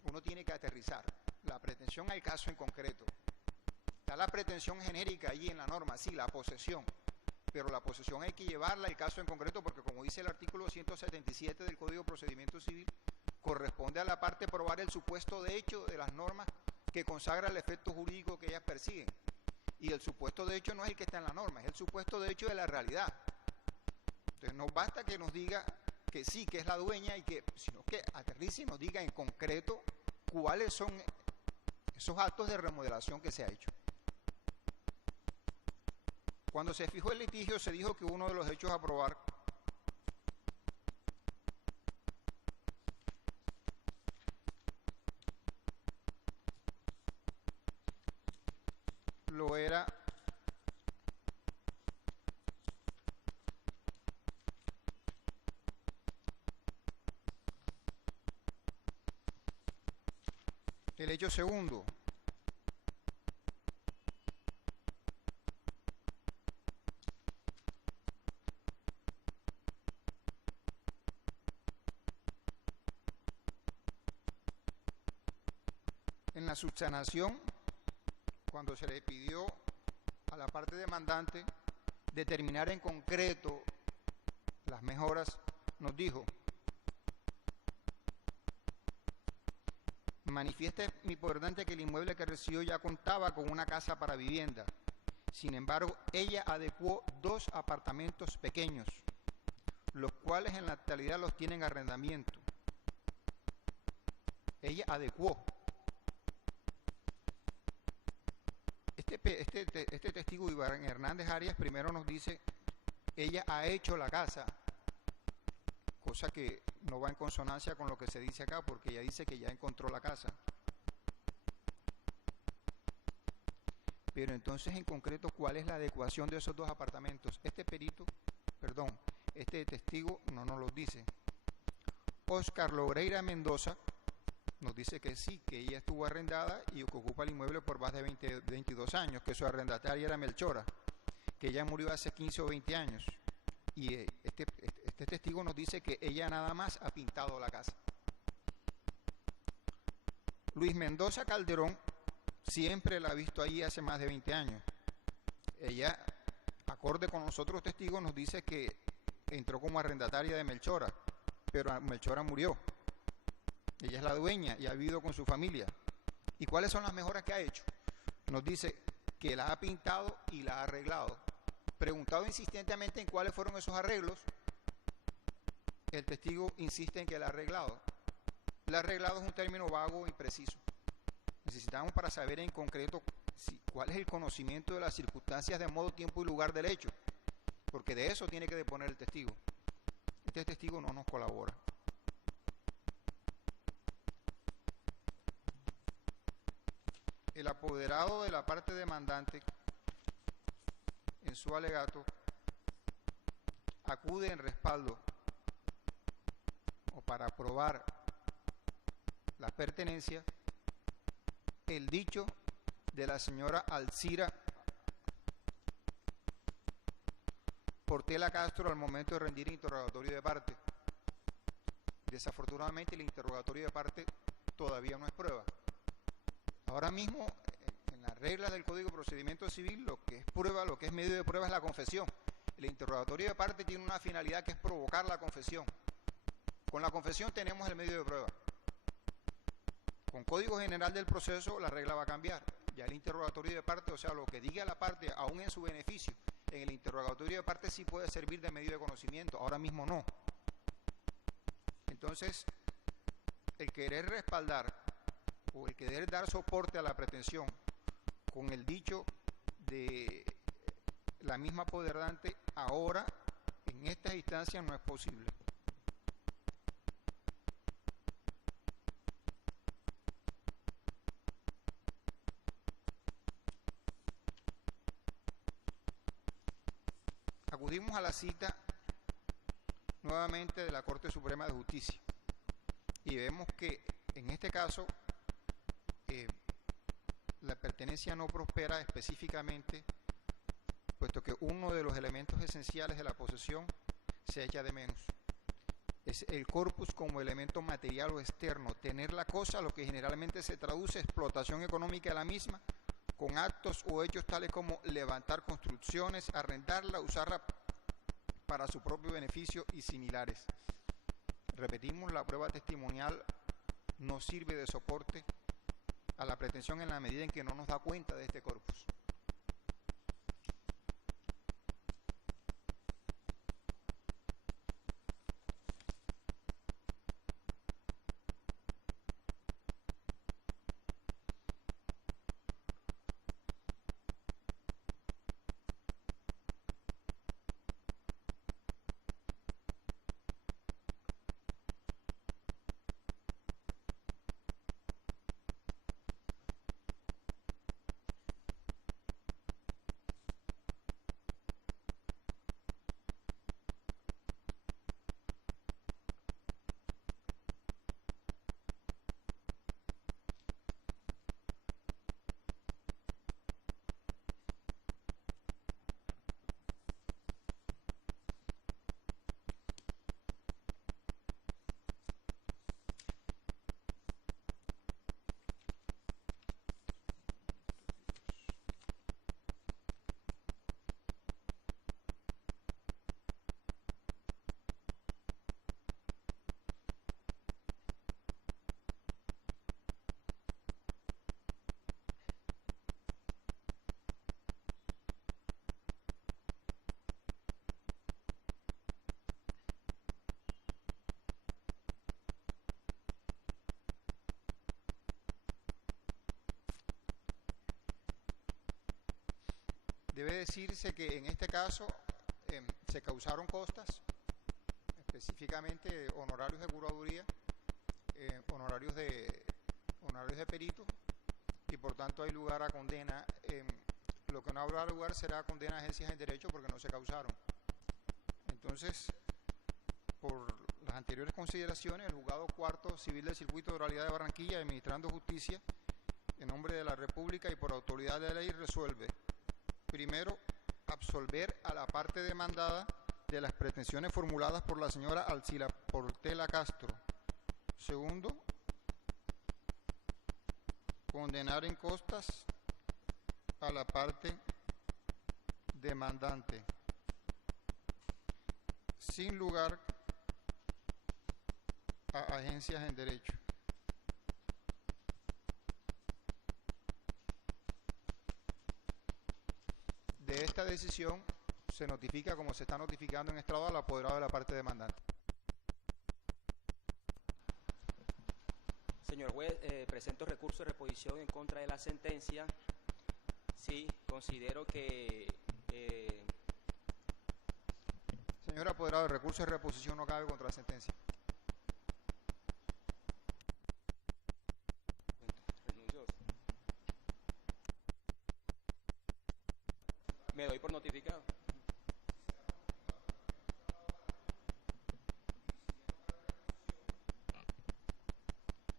uno tiene que aterrizar la pretensión al caso en concreto. Está la pretensión genérica allí en la norma, sí, la posesión, pero la posesión hay que llevarla al caso en concreto, porque como dice el artículo 177 del Código de Procedimiento Civil, corresponde a la parte probar el supuesto de hecho de las normas que consagra el efecto jurídico que ellas persiguen. Y el supuesto de hecho no es el que está en la norma, es el supuesto de hecho de la realidad. Entonces no basta que nos diga que sí, que es la dueña, sino que aterrice y nos diga en concreto cuáles son esos actos de remodelación que se ha hecho. Cuando se fijó el litigio, se dijo que uno de los hechos a probar lo era el hecho segundo. En la subsanación, cuando se le pidió a la parte demandante determinar en concreto las mejoras, nos dijo: manifiesta mi poderante que el inmueble que recibió ya contaba con una casa para vivienda. Sin embargo, ella adecuó 2 apartamentos pequeños, los cuales en la actualidad los tienen en arrendamiento. Ella adecuó. Este testigo Iván Hernández Arias primero nos dice: ella ha hecho la casa, cosa que no va en consonancia con lo que se dice acá, porque ella dice que ya encontró la casa. Pero entonces, en concreto, ¿cuál es la adecuación de esos 2 apartamentos? Este testigo no nos los dice. Óscar Logreira Mendoza nos dice que sí, que ella estuvo arrendada y que ocupa el inmueble por más de 22 años, que su arrendataria era Melchora, que ella murió hace 15 o 20 años. Y este testigo nos dice que ella nada más ha pintado la casa. Luis Mendoza Calderón siempre la ha visto ahí hace más de 20 años. Ella, acorde con los otros testigos, nos dice que entró como arrendataria de Melchora, pero Melchora murió. Ella es la dueña y ha vivido con su familia. ¿Y cuáles son las mejoras que ha hecho? Nos dice que la ha pintado y la ha arreglado. Preguntado insistentemente en cuáles fueron esos arreglos, el testigo insiste en que la ha arreglado. El arreglado es un término vago y preciso. Necesitamos para saber en concreto cuál es el conocimiento de las circunstancias de modo, tiempo y lugar del hecho, porque de eso tiene que deponer el testigo. Este testigo no nos colabora. El apoderado de la parte demandante, en su alegato, acude en respaldo o para probar la pertenencia el dicho de la señora Alcira Portela Castro al momento de rendir interrogatorio de parte. Desafortunadamente el interrogatorio de parte todavía no es prueba. Ahora mismo, en las reglas del Código de Procedimiento Civil, lo que es prueba, lo que es medio de prueba es la confesión. El interrogatorio de parte tiene una finalidad que es provocar la confesión. Con la confesión tenemos el medio de prueba. Con Código General del Proceso la regla va a cambiar. Ya el interrogatorio de parte, o sea, lo que diga la parte, aún en su beneficio, en el interrogatorio de parte sí puede servir de medio de conocimiento, ahora mismo no. Entonces, el querer respaldar o el querer dar soporte a la pretensión con el dicho de la misma apoderante ahora, en estas instancias, no es posible. Acudimos a la cita nuevamente de la Corte Suprema de Justicia y vemos que en este caso la pertenencia no prospera específicamente, puesto que uno de los elementos esenciales de la posesión se echa de menos. Es el corpus como elemento material o externo, tener la cosa, lo que generalmente se traduce explotación económica de la misma, con actos o hechos tales como levantar construcciones, arrendarla, usarla para su propio beneficio y similares. Repetimos, la prueba testimonial no sirve de soporte a la pretensión en la medida en que no nos da cuenta de este corpus. Debe decirse que en este caso se causaron costas, específicamente honorarios de curaduría, honorarios de perito, y por tanto hay lugar a condena. Lo que no habrá lugar será condena a agencias en derecho porque no se causaron. Entonces, por las anteriores consideraciones, el Juzgado Cuarto Civil del Circuito de Oralidad de Barranquilla, administrando justicia en nombre de la República y por autoridad de ley, resuelve: primero, absolver a la parte demandada de las pretensiones formuladas por la señora Alcila Portela Castro. Segundo, condenar en costas a la parte demandante, sin lugar a agencias en derecho. De esta decisión se notifica, como se está notificando en estrado, al apoderado de la parte demandante. Señor juez, presento recurso de reposición en contra de la sentencia. Sí, considero que... Señor apoderado, el recurso de reposición no cabe contra la sentencia. Renuncio. Me doy por notificado.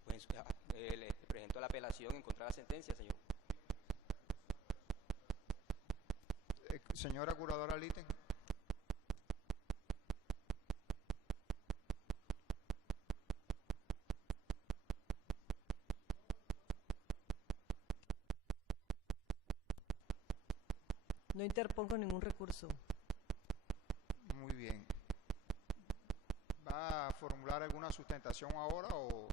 Pues le presento la apelación en contra de la sentencia, señor. Señora curadora Litten. No interpongo ningún recurso. Muy bien. ¿Va a formular alguna sustentación ahora o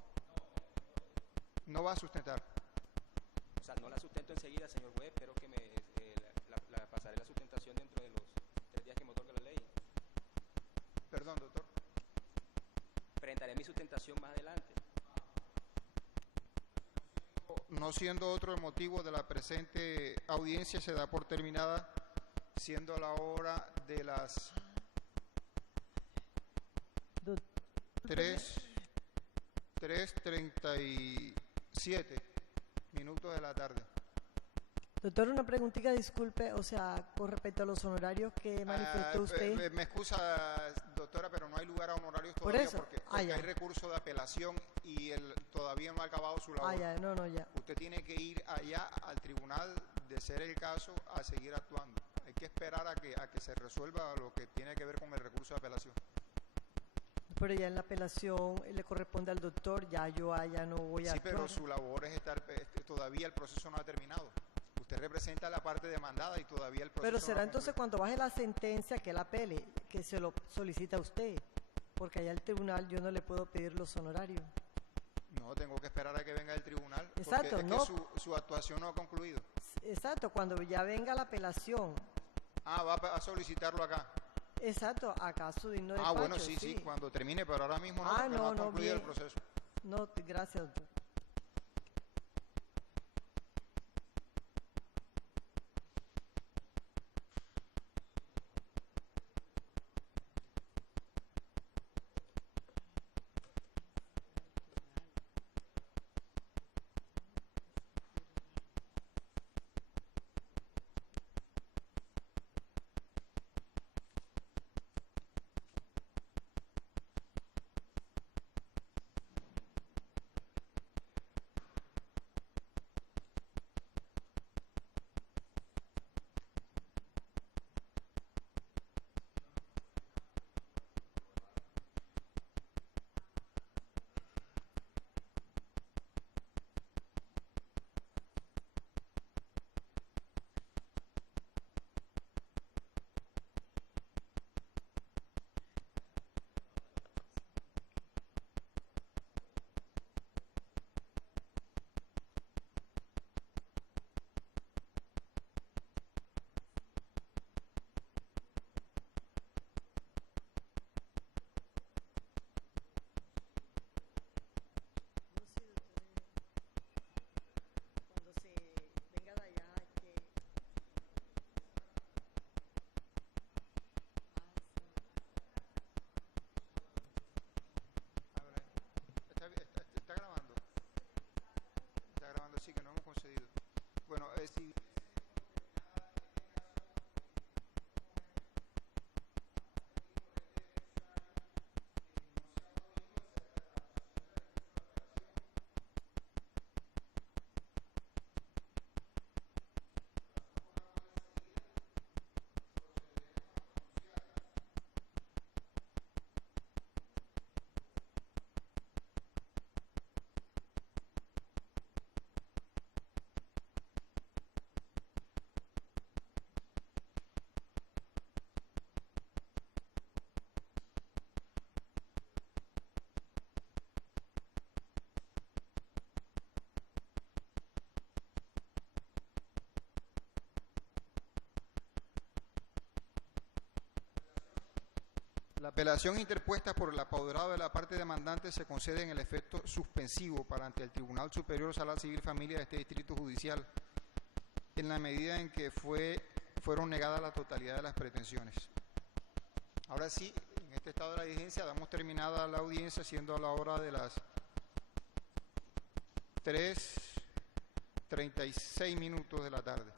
no va a sustentar? O sea, no la sustento enseguida, señor juez, pero que pasaré la sustentación dentro de los 3 días que me otorga la ley. Perdón, doctor. Presentaré mi sustentación más adelante. No siendo otro el motivo de la presente audiencia, se da por terminada, siendo la hora de las 3:37 minutos de la tarde. Doctor, una preguntita, disculpe, o sea, con respecto a los honorarios que manifestó usted. Me excusa, doctora, pero no hay lugar a honorarios Por todavía eso, porque ya. hay recurso de apelación y él todavía no ha acabado su labor. Ya, no, ya. Usted tiene que ir allá al tribunal, de ser el caso, a seguir actuando. Hay que esperar a que se resuelva lo que tiene que ver con el recurso de apelación. Pero ya en la apelación le corresponde al doctor, ya yo allá no voy a Sí, actuar. pero su labor es estar, todavía el proceso no ha terminado. Usted representa la parte demandada y todavía el proceso Pero será no ha entonces concluido. cuando baje la sentencia que él apele, que se lo solicita a usted, porque allá al tribunal yo no le puedo pedir los honorarios. No, tengo que esperar a que venga el tribunal. Exacto, porque es no. que su actuación no ha concluido. Exacto, cuando ya venga la apelación. Ah, va a solicitarlo acá. Exacto, acaso digno de despacho. Bueno, sí, cuando termine, pero ahora mismo no, porque no ha concluido el proceso. No, gracias, doctor. La apelación interpuesta por el apoderado de la parte demandante se concede en el efecto suspensivo para ante el Tribunal Superior Sala Civil Familia de este Distrito Judicial, en la medida en que fueron negadas la totalidad de las pretensiones. Ahora sí, en este estado de la diligencia damos terminada la audiencia, siendo a la hora de las 3:36 de la tarde.